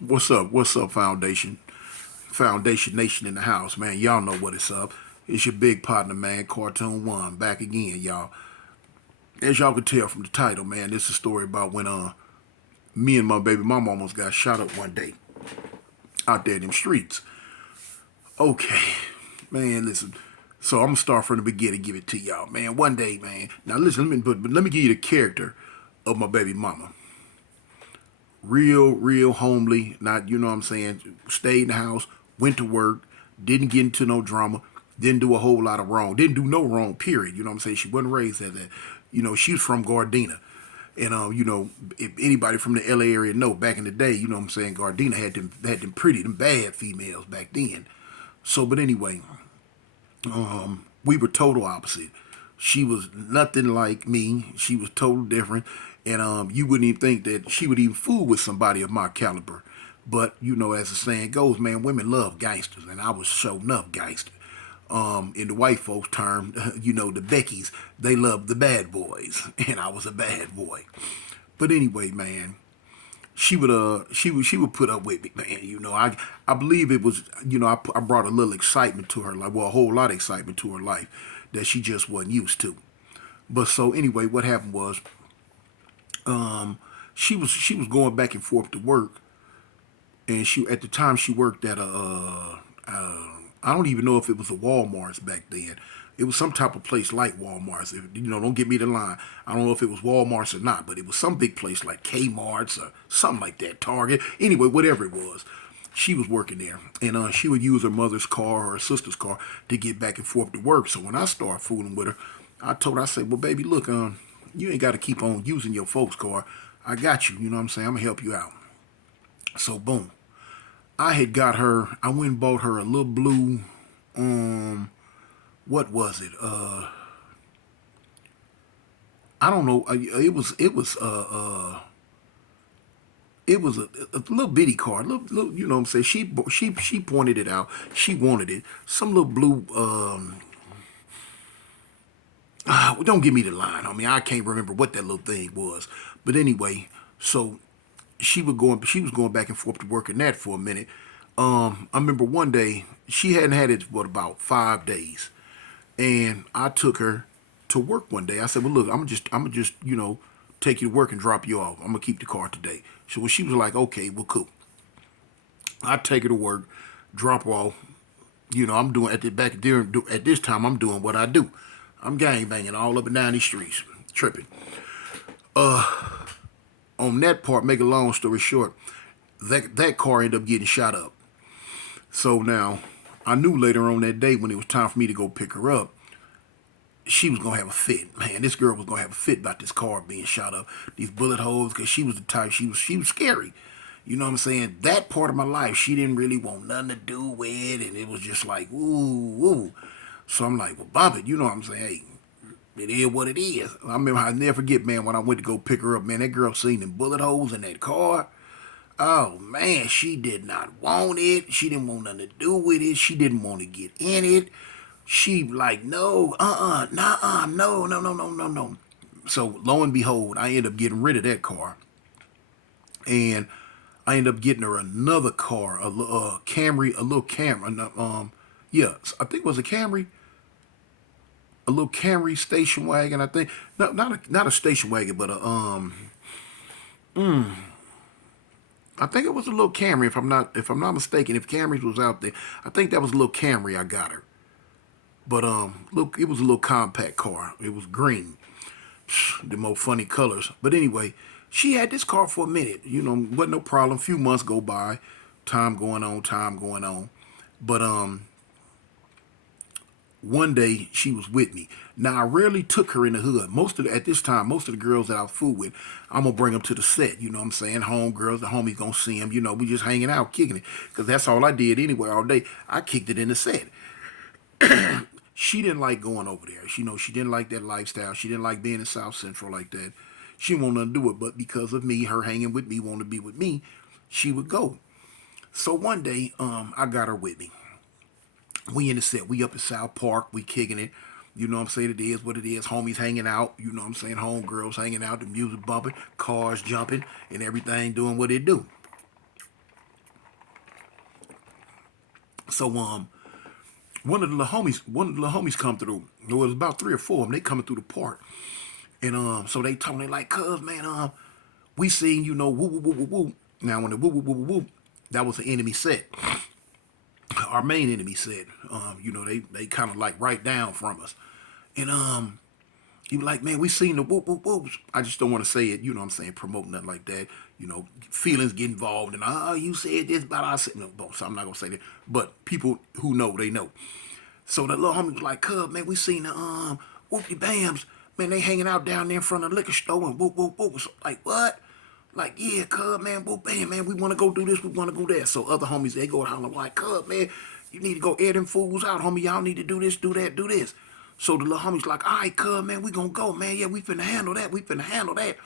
What's up? What's up, Foundation? Foundation Nation in the house, man. Y'all know what it's up. It's your big partner, man, Cartoon One, back again, y'all. As y'all can tell from the title, man, this is a story about when me and my baby mama almost got shot up one day out there in them streets. Okay, man, listen. So I'm gonna start from the beginning, give it to y'all, man. One day, man. Now listen, let me give you the character of my baby mama. Real homely, not, you know what I'm saying, stayed in the house, went to work, didn't get into no drama, didn't do a whole lot of wrong, didn't do no wrong, period. You know what I'm saying? She wasn't raised as that. You know, she's from Gardena. And if anybody from the LA area know, back in the day, you know what I'm saying, Gardena had them pretty, them bad females back then. So, but anyway, we were total opposite. She was nothing like me. She was total different, and you wouldn't even think that she would even fool with somebody of my caliber. But you know, as the saying goes, man, women love gangsters, and I was showing up gangster. In the white folks' term, you know, the Beckys, they love the bad boys, and I was a bad boy. But anyway, man, she would put up with me, man. You know, I believe it was, you know, I brought a little excitement to her life, well, a whole lot of excitement to her life that she just wasn't used to. But so anyway, what happened was she was going back and forth to work, and she at the time she worked at I don't even know if it was a Walmart's back then. It was some type of place like Walmart's. You know, don't get me the line. I don't know if it was Walmart's or not, but it was some big place like Kmart's or something like that, Target. Anyway, whatever it was, she was working there, and she would use her mother's car or her sister's car to get back and forth to work. So when I started fooling with her, I told her, I said, "Well, baby, look, you ain't got to keep on using your folks' car. I got you. You know what I'm saying? I'm gonna help you out." So boom, I had got her. I went and bought her a little blue. Um, what was it? I don't know. It was a little bitty car. Little, you know what I'm saying. She pointed it out. She wanted it. Some little blue. Don't give me the line. I mean, I can't remember what that little thing was. But anyway, so she was going back and forth to work in that for a minute. I remember one day she hadn't had it what about 5 days, and I took her to work one day. I said, "Well, look, I'm gonna just take you to work and drop you off. I'm gonna keep the car today." So when she was like, "Okay, well, cool." I take her to work, drop her off. You know, I'm doing at the back there at this time. I'm doing what I do. I'm gang banging all up and down these streets, tripping. On that part, make a long story short, that car ended up getting shot up. So now, I knew later on that day when it was time for me to go pick her up, she was gonna have a fit. Man, this girl was gonna have a fit about this car being shot up, these bullet holes, because she was the type, she was scary. You know what I'm saying? That part of my life, she didn't really want nothing to do with, and it was just like, ooh, ooh. So I'm like, well, bump it. You know what I'm saying? Hey, it is what it is. I remember, I never forget, man, when I went to go pick her up, man, that girl seen them bullet holes in that car. Oh man, she did not want it. She didn't want nothing to do with it. She didn't want to get in it. She like, no, nah, no. So lo and behold, I ended up getting rid of that car, and I ended up getting her another car, a Camry, a little Camry. No, yeah, I think it was a Camry, a little Camry station wagon. I think no, not a station wagon, but I think it was a little Camry. If I'm not mistaken, if Camrys was out there, I think that was a little Camry I got her. But look, it was a little compact car. It was green, the more funny colors. But anyway, she had this car for a minute. You know, wasn't no problem. Few months go by, time going on, time going on. But one day she was with me. Now I rarely took her in the hood. At this time, most of the girls that I fool with, I'm gonna bring them to the set. You know what I'm saying? Home girls, the homies gonna see them. You know, we just hanging out, kicking it, because that's all I did anyway all day. I kicked it in the set. She didn't like going over there. She didn't like that lifestyle. She didn't like being in South Central like that. She didn't want nothing to do it, but because of me, her hanging with me, wanting to be with me, she would go. So one day, I got her with me. We in the set. We up at South Park. We kicking it. You know what I'm saying? It is what it is. Homies hanging out. You know what I'm saying? Home girls hanging out. The music bumping. Cars jumping. And everything doing what it do. So one of the little homies come through. It was about three or four of them. They coming through the park, and so they told me like, "Cuz man, we seen woo woo woo woo woo." Now when the woo woo woo woo woo, that was the enemy set, our main enemy set. They kind of like right down from us, and he was like, "Man, we seen the whoop whoop whoops." I just don't want to say it, you know what I'm saying, promote nothing like that. Feelings get involved, and you said this about I said no, so I'm not gonna say that. But people who know, they know. So the little homie was like, "Cub, man, we seen the whoopty bams, man, they hanging out down there in front of the liquor store and whoop whoop whoop." So, like, what? Like, yeah, cub, man, whoop bam, man, we want to go do this, we want to go there. So other homies, they go down like, "Cub, man, you need to go air them fools out, homie. Y'all need to do this, do that, do this." So the little homie's like, "All right, cub, man, we gonna go, man. Yeah, we finna handle that. We finna handle that."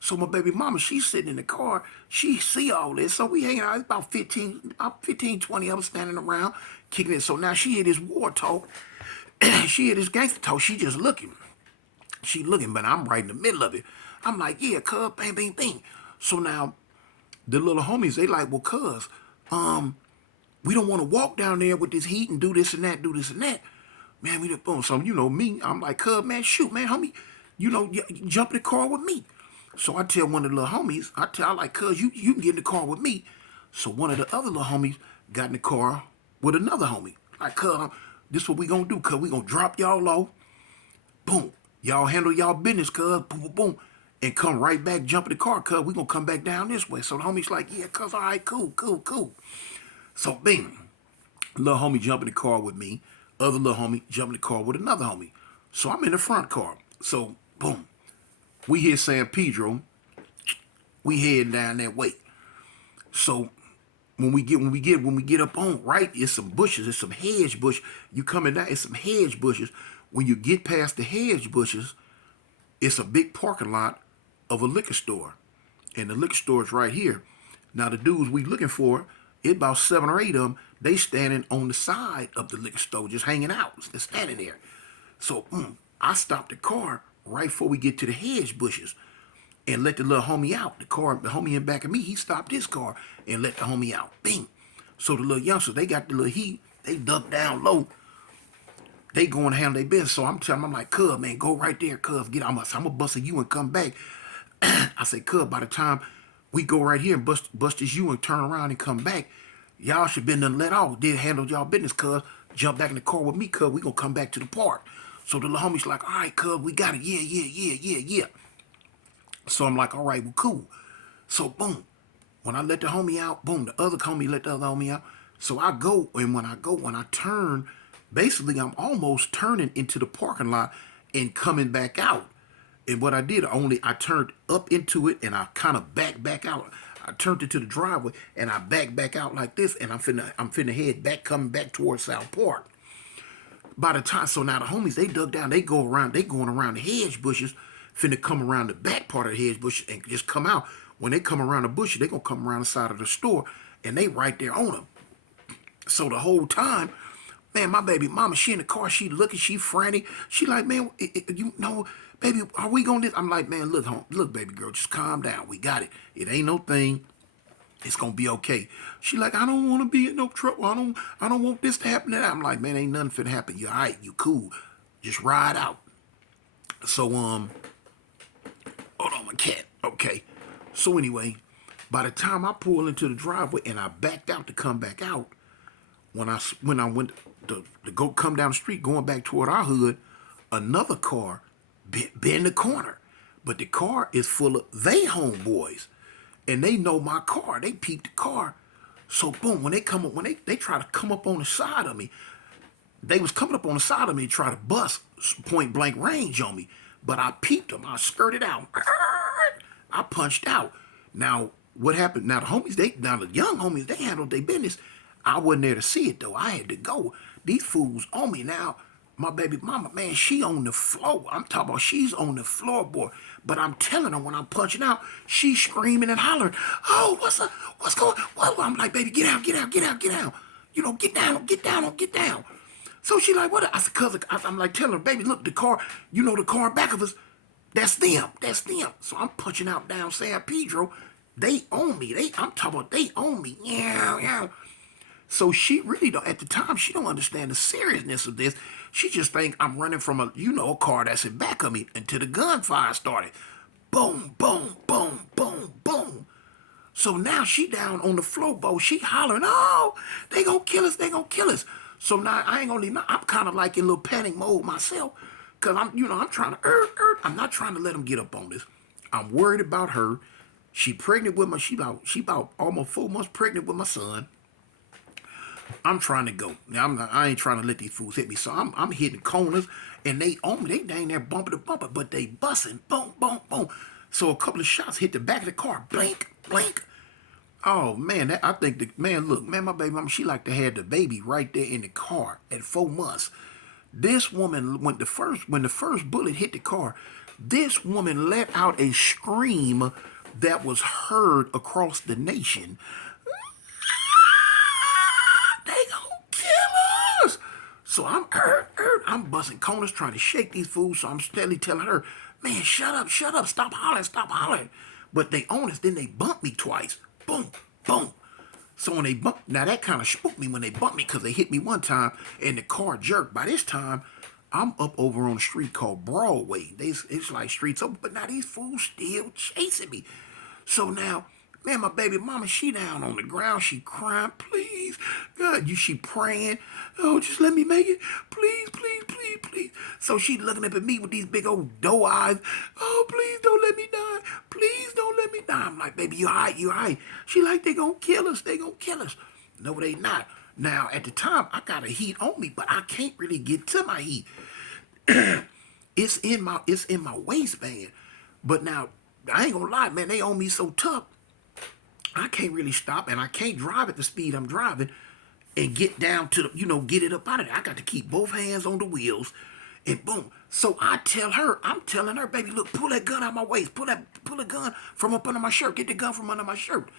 So my baby mama, she's sitting in the car. She see all this. So we hanging out. It's about 20 of us standing around, kicking it. So now she hear this war talk. She hear this gangster talk. She just looking. She looking, but I'm right in the middle of it. I'm like, "Yeah, cuz, bang, bang, bang." So now the little homies, they like, "Well, cuz, we don't want to walk down there with this heat and do this and that, do this and that." Man, we done boom. So me, I'm like, "Cuz, man, shoot, man, homie, jump in the car with me." So I tell one of the little homies, I like, "Cuz, you can get in the car with me." So one of the other little homies got in the car with another homie. Like, "Cuz, this what we gonna do, cuz we gonna drop y'all off. Boom. Y'all handle y'all business, cuz, boom, boom, boom. And come right back, jump in the car, cuz we gonna come back down this way." So the homie's like, "Yeah, cuz, all right, cool, cool, cool." So bing, little homie jump in the car with me. Other little homie jump in the car with another homie. So I'm in the front car. So boom, we hit San Pedro. We heading down that way. So when we get up on right, it's some bushes, it's some hedge bush. You coming down, it's some hedge bushes. When you get past the hedge bushes, it's a big parking lot of a liquor store, and the liquor store is right here. Now the dudes we looking for, it about seven or eight of them. They standing on the side of the liquor store, just hanging out. They're standing there. So I stopped the car right before we get to the hedge bushes and let the little homie out. The homie in back of me, he stopped his car and let the homie out. Bing. So the little youngsters, they got the little heat. They ducked down low. They going to handle their business. So I'm telling them, I'm like, "Cub, man, go right there, cuz. Get out. I'm going to bust a you and come back." I say, "Cub, by the time we go right here and bust this you and turn around and come back, y'all should been done let off. Did handle y'all business, cuz. Jump back in the car with me, cuz. We going to come back to the park." So the little homie's like, "All right, cub, we got it. Yeah, yeah, yeah, yeah, yeah." So I'm like, "All right, well, cool." So boom, when I let the homie out, boom, the other homie let the other homie out. So I go, and when I turn, basically I'm almost turning into the parking lot and coming back out. And what I did, I turned up into it and I kind of backed back out. I turned into the driveway and I backed back out like this, and I'm finna head back, coming back towards South Park. By the time, so now the homies, they dug down, they going around the hedge bushes, finna come around the back part of the hedge bushes and just come out. When they come around the bushes, they gonna come around the side of the store, and they right there on them. So the whole time, man, my baby mama, she in the car, she looking, she frantic. She like, "Man, you know, baby, are we gonna this?" I'm like, "Man, look, baby girl, just calm down. We got it. It ain't no thing. It's gonna be okay." She like, "I don't want to be in no trouble. I don't want this to happen to that." I'm like, "Man, ain't nothing finna happen. You all right? You cool? Just ride out." So hold on, my cat. Okay. So anyway, by the time I pull into the driveway and I backed out to come back out, when I went to go come down the street going back toward our hood, another car been the corner, but the car is full of they homeboys, and they know my car. They peeped the car. So boom, when they come up, when they try to come up on the side of me, they was coming up on the side of me to try to bust point blank range on me. But I peeped them. I skirted out. I punched out. Now, what happened? Now the young homies, they handled their business. I wasn't there to see it though. I had to go. These fools on me now. My baby mama, man, she on the floor. I'm talking about she's on the floorboard. But I'm telling her when I'm punching out, she's screaming and hollering, "Oh, what's going on?" What? I'm like, "Baby, get out, get out, get out, get out. Get down, get down, get down." So she like, "What?" I said, "Cuz," I'm like telling her, "Baby, look, the car, the car back of us, that's them, that's them." So I'm punching out down San Pedro. They own me. I'm talking about they own me. Yeah, yeah. So she really don't, at the time, she don't understand the seriousness of this. She just think I'm running from a car that's in back of me until the gunfire started. Boom, boom, boom, boom, boom. So now she down on the floor, Bo. She hollering, oh, they gonna kill us, they gonna kill us. So now I ain't gonna leave. I'm kind of like in a little panic mode myself. Cause I'm trying to, I'm not trying to let them get up on this. I'm worried about her. She pregnant with she about almost 4 months pregnant with my son. I'm trying to go. Now I ain't trying to let these fools hit me. So I'm hitting corners and they on me. They dang there bumper to bumper, but they busting, boom, boom, boom. So a couple of shots hit the back of the car, blink, blink. Oh man, I think the man, look, man, my baby mama, she like to have the baby right there in the car at 4 months. This woman, when the first bullet hit the car, this woman let out a scream that was heard across the nation. They gonna kill us. So I'm busting corners trying to shake these fools. So I'm steadily telling her, man, shut up, stop hollering, stop hollering. But they own us, then they bumped me twice. Boom, boom. So when they bumped, now that kind of spooked me when they bumped me because they hit me one time and the car jerked. By this time, I'm up over on a street called Broadway. It's like streets open, but now these fools still chasing me. So now, man, my baby mama, she down on the ground, she crying, please, God, she praying, oh, just let me make it, please, please, please, please. So she looking up at me with these big old doe eyes, oh, please don't let me die, please don't let me die. I'm like, baby, you all right, you all right. She like, they gonna kill us, they gonna kill us. No, they not. Now, at the time, I got a heat on me, but I can't really get to my heat. It's in my waistband. But now, I ain't gonna lie, man, they on me so tough. I can't really stop and I can't drive at the speed I'm driving and get down to get it up out of there. I got to keep both hands on the wheels and boom. So I'm telling her, baby, look, pull that gun out my waist. Pull the gun from up under my shirt. Get the gun from under my shirt.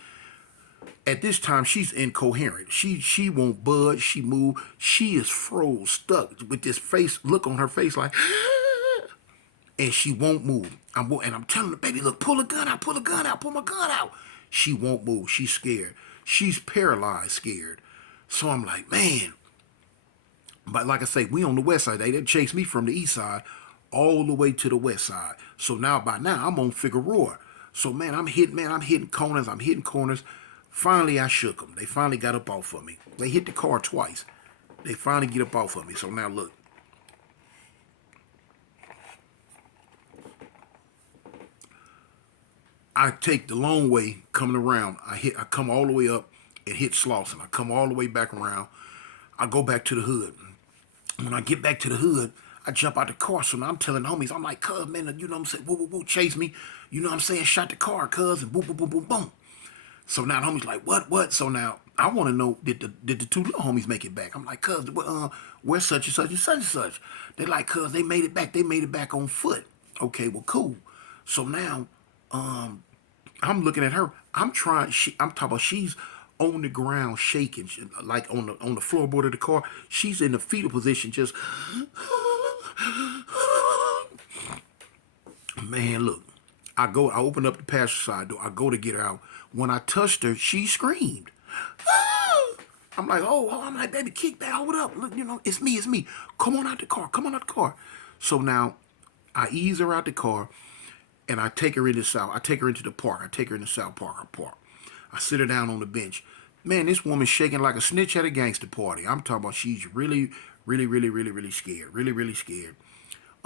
At this time, she's incoherent. She won't budge. She move. She is froze, stuck with this face, look on her face like, and she won't move. I'm telling her, baby, look, pull the gun out, pull the gun out, pull my gun out. She won't move. She's scared. She's paralyzed, scared. So I'm like, man. But like I say, we on the west side. They chased me from the east side all the way to the west side. So by now I'm on Figueroa. So I'm hitting corners. I'm hitting corners. Finally, I shook them. They finally got up off of me. They hit the car twice. They finally get up off of me. So now look. I take the long way coming around. I come all the way up and hit Slauson. I come all the way back around. I go back to the hood. When I get back to the hood, I jump out the car. So now I'm telling the homies, I'm like, cuz, man, you know what I'm saying? Woo, woo, woo, chase me. You know what I'm saying? Shot the car, cuz, and boom, boom, boom, boom, boom. So now the homies like, what? So now I want to know, did the two little homies make it back? I'm like, cuz, where's such and such and such and such? They like, cuz, they made it back. They made it back on foot. Okay, well, cool. So now, I'm looking at her. I'm talking about she's on the ground shaking, like on the floorboard of the car. She's in the fetal position, just man. Look, I open up the passenger side door. I go to get her out. When I touched her, she screamed. I'm like, I'm like, baby, kick back, hold up. Look, it's me, it's me. Come on out the car, come on out the car. So now, I ease her out the car, and I take her into South. I take her into the park. I take her into South Park. I sit her down on the bench. Man, this woman's shaking like a snitch at a gangster party. I'm talking about she's really, really, really, really, really scared. Really, really scared.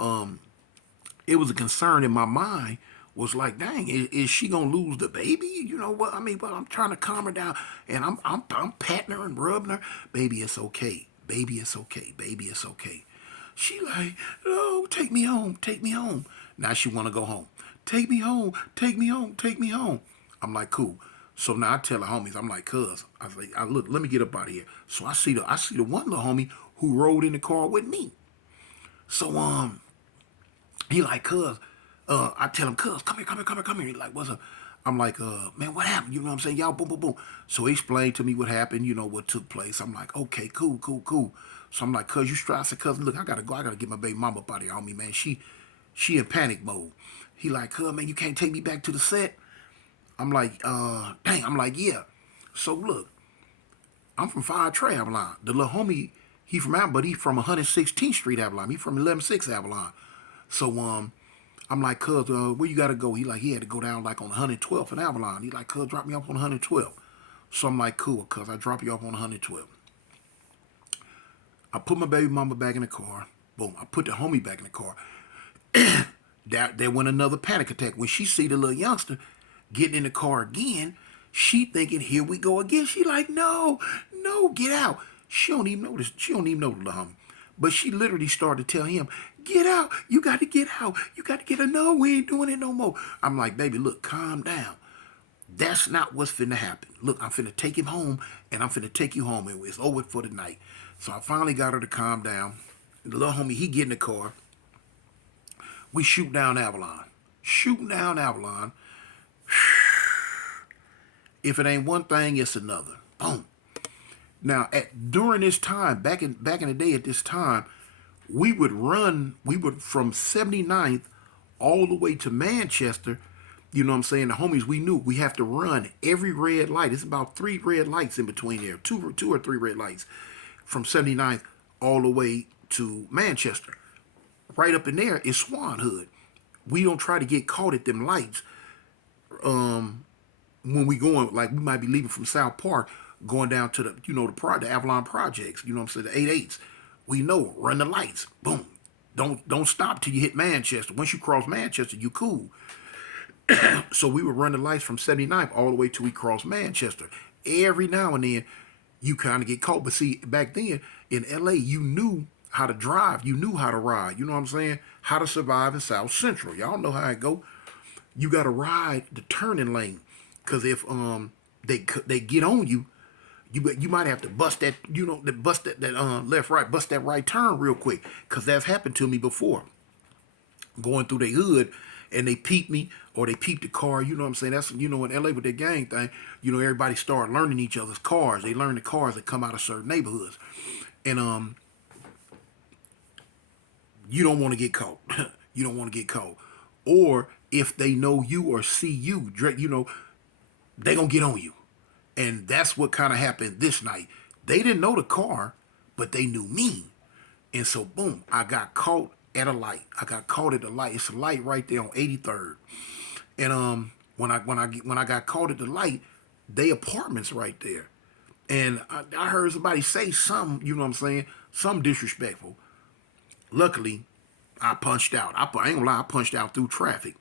It was a concern in my mind. Was like, dang, is she gonna lose the baby? You know what I mean? But I'm trying to calm her down, and I'm patting her and rubbing her. Baby, it's okay. Baby, it's okay. Baby, it's okay. She like, oh, take me home, take me home. Now she wanna go home. Take me home, take me home, take me home. I'm like, cool. So now I tell the homies, I'm like, cuz, I was like, look, let me get up out of here. So I see the one little homie who rode in the car with me. So he like, cuz, I tell him, cuz, come here, come here, come here, come here. He like, what's up? I'm like, man, what happened? You know what I'm saying? Y'all, boom, boom, boom. So he explained to me what happened, what took place. I'm like, okay, cool, cool, cool. So I'm like, cuz, you stressed? I said, cuz, look, I gotta go. I gotta get my baby mama up out of here, homie, man. She in panic mode. He like, cuz, man, you can't take me back to the set? I'm like, dang, I'm like, yeah. So look, I'm from Fire Trey, Avalon. The little homie, he from Avalon, but he from 116th Street, Avalon. He from 116 Avalon. So I'm like, cuz, where you gotta go? He like, he had to go down like on 112th in Avalon. He like, cuz, drop me off on 112. So I'm like, cool, cuz, I drop you off on 112. I put my baby mama back in the car. Boom, I put the homie back in the car. There went another panic attack. When she see the little youngster getting in the car again, she thinking, here we go again. She like, no, no, get out. She don't even know this. She don't even know the little homie. But she literally started to tell him, get out. You got to get out. You got to get out. No, we ain't doing it no more. I'm like, baby, look, calm down. That's not what's finna happen. Look, I'm finna take him home, and I'm finna take you home, and it's over for the night. So I finally got her to calm down. The little homie, he get in the car. We shoot down Avalon. Shooting down Avalon. If it ain't one thing, it's another. Boom. Now, during this time, back in the day at this time, we would from 79th all the way to Manchester. You know what I'm saying? The homies, we knew we have to run every red light. It's about 3 red lights in between there, two or three red lights from 79th all the way to Manchester. Right up in there is Swan Hood. We don't try to get caught at them lights. When we going, like, we might be leaving from South Park, going down to the, the Avalon projects. You know what I'm saying? The 8/8s. We know, run the lights. Boom. Don't stop till you hit Manchester. Once you cross Manchester, you cool. So we would run the lights from 79th all the way till we cross Manchester. Every now and then, you kind of get caught. But see, back then in LA, you knew how to drive. You knew how to ride. You know what I'm saying? How to survive in South Central. Y'all know how it go. You got to ride the turning lane. Because if they get on you, you might have to bust that, bust that left, right, bust that right turn real quick. Because that's happened to me before. Going through the hood, and they peep me, or they peep the car. You know what I'm saying? That's, in LA with their gang thing, everybody start learning each other's cars. They learn the cars that come out of certain neighborhoods. And you don't want to get caught. You don't want to get caught. Or if they know you or see you, they gonna get on you. And that's what kind of happened this night. They didn't know the car, but they knew me. And so, boom, I got caught at a light. I got caught at the light. It's a light right there on 83rd. And when I got caught at the light, they apartments right there. And I heard somebody say something, you know what I'm saying, something disrespectful. Luckily, I punched out. I ain't gonna lie, I punched out through traffic.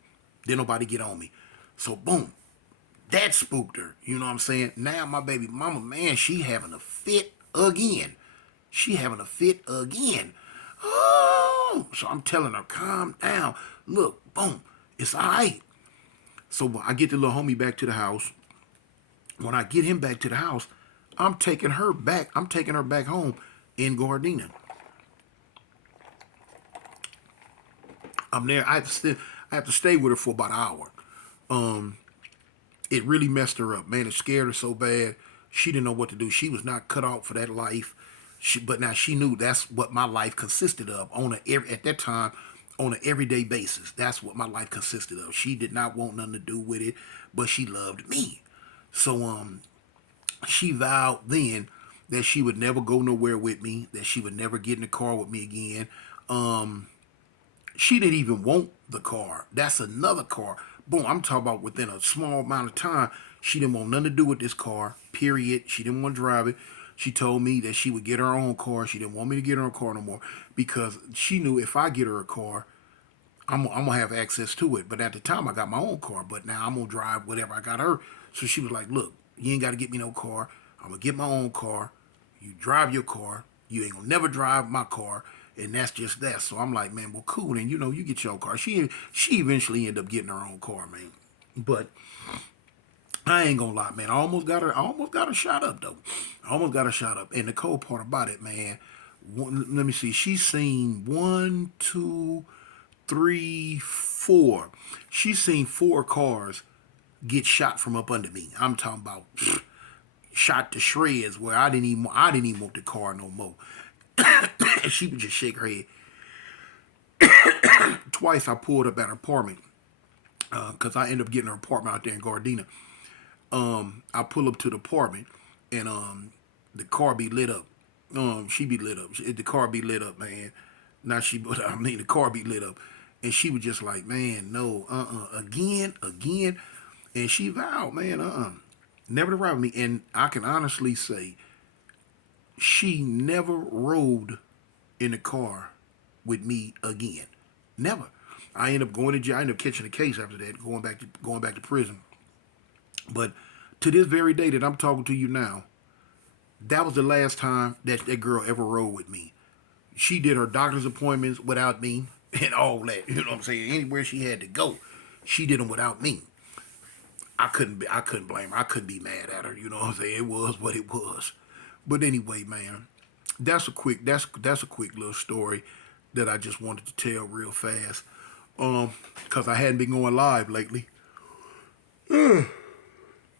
Didn't nobody get on me. So boom, that spooked her. You know what I'm saying? Now my baby mama, man, she having a fit again. She having a fit again. Oh, so I'm telling her, calm down. Look, boom, it's all right. So I get the little homie back to the house. When I get him back to the house, I'm taking her back. I'm taking her back home in Gardena. I'm there. I have to stay with her for about an hour. It really messed her up, man. It scared her so bad. She didn't know what to do. She was not cut out for that life. But now she knew that's what my life consisted of at that time, on an everyday basis. That's what my life consisted of. She did not want nothing to do with it, but she loved me. So she vowed then that she would never go nowhere with me, that she would never get in the car with me again. She didn't even want the car. That's another car. Boom, I'm talking about within a small amount of time, she didn't want nothing to do with this car, period. She didn't want to drive it. She told me that she would get her own car. She didn't want me to get her a car no more because she knew if I get her a car, I'm going to have access to it. But at the time, I got my own car. But now I'm going to drive whatever I got her. So she was like, look, you ain't got to get me no car. I'm going to get my own car. You drive your car. You ain't going to never drive my car. And that's just that. So I'm like, man, well, cool. And, you get your own car. She eventually ended up getting her own car, man. But I ain't gonna lie, man. I almost got her shot up, though. I almost got her shot up. And the cold part about it, man, let me see. She's seen 1, 2, 3, 4. She's seen 4 cars get shot from up under me. I'm talking about shot to shreds where I didn't even want the car no more. And she would just shake her head. Twice I pulled up at her apartment because I ended up getting her apartment out there in Gardena. I pull up to the apartment and the car be lit up. She be lit up. The car be lit up, man. Not she, but I mean the car be lit up, and she was just like, man, no, again, and she vowed, man, never to ride with me. And I can honestly say, she never rode in the car with me again. Never. I ended up going to jail. I ended up catching a case after that, going back to prison. But to this very day that I'm talking to you now, that was the last time that girl ever rode with me. She did her doctor's appointments without me and all that. You know what I'm saying? Anywhere she had to go, she did them without me. I couldn't blame her. I couldn't be mad at her. You know what I'm saying? It was what it was. But anyway, man, that's a quick little story that I just wanted to tell real fast. Cause I hadn't been going live lately. I've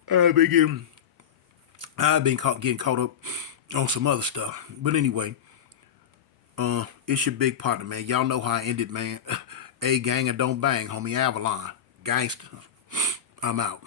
been getting getting caught up on some other stuff. But anyway, it's your big partner, man. Y'all know how I ended, man. A gang and don't bang, homie. Avalon. Gangsters. I'm out.